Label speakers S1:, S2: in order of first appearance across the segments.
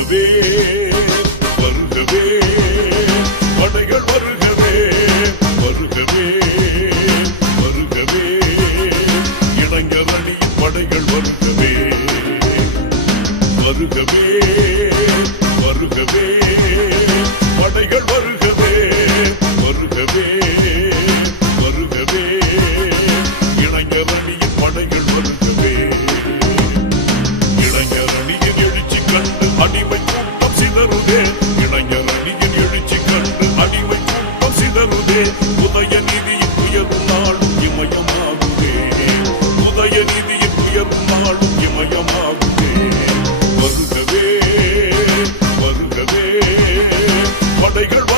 S1: வருகவே வருகவே படைகள் வருகவே வருகவே வருகவே. இளைஞர் அணி படைகள் வருகவே வருகவே வருகவே. ஆகுதே உதய நிதியின் உயர்வு நாடும் இமயமாகுதே உதய நிதியின் உயர்வு நாடும் இமயமாகுதே வருகவே வருகவே படைகள்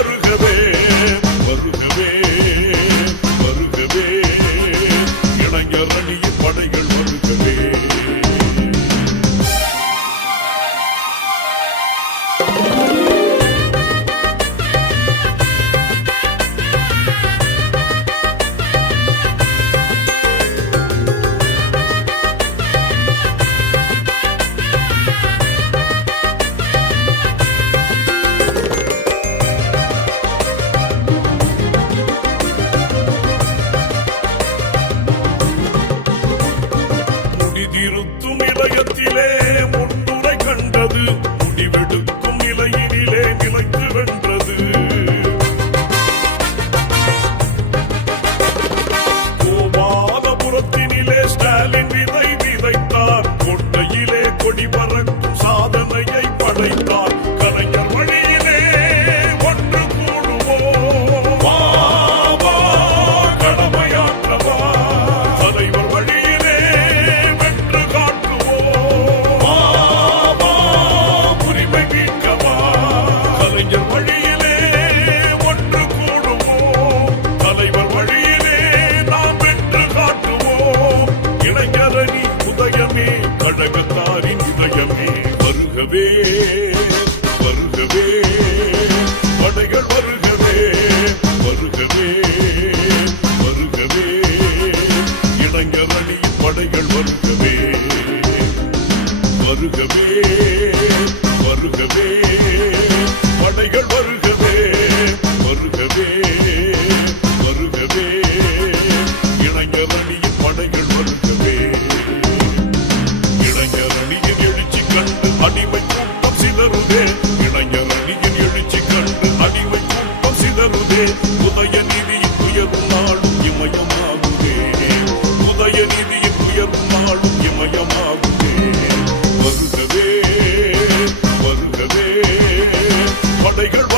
S1: படைகள்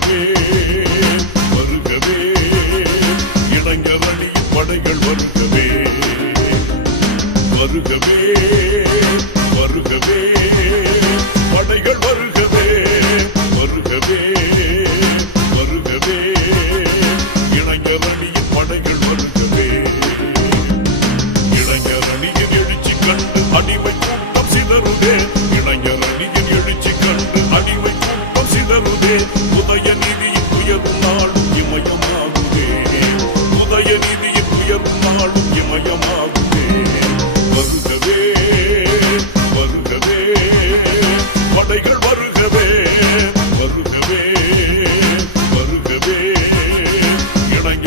S1: to me.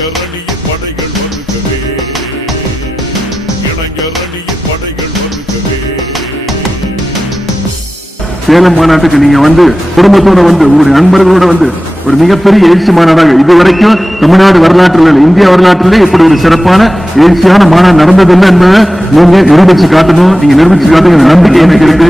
S1: வருகவே இளைஞர் அணியின் படைகள் வருகவே
S2: சேலம் மாநாட்டுக்கு நீங்க வந்து குடும்பத்தோட வந்து உங்களுடைய நண்பர்களோட வந்து ஒரு மிகப்பெரிய எழுச்சி மாநாடாக இதுவரைக்கும் தமிழ்நாடு வரலாற்றில் இந்திய வரலாற்றிலே இப்படி ஒரு சிறப்பான எழுச்சியான மாநாடு நடந்ததில்லை என்பதை நீங்க நிரூபிச்சு காட்டணும். நீங்க நிரூபிச்சு காட்டுங்க நம்பிக்கை எனக்கு இருக்கு.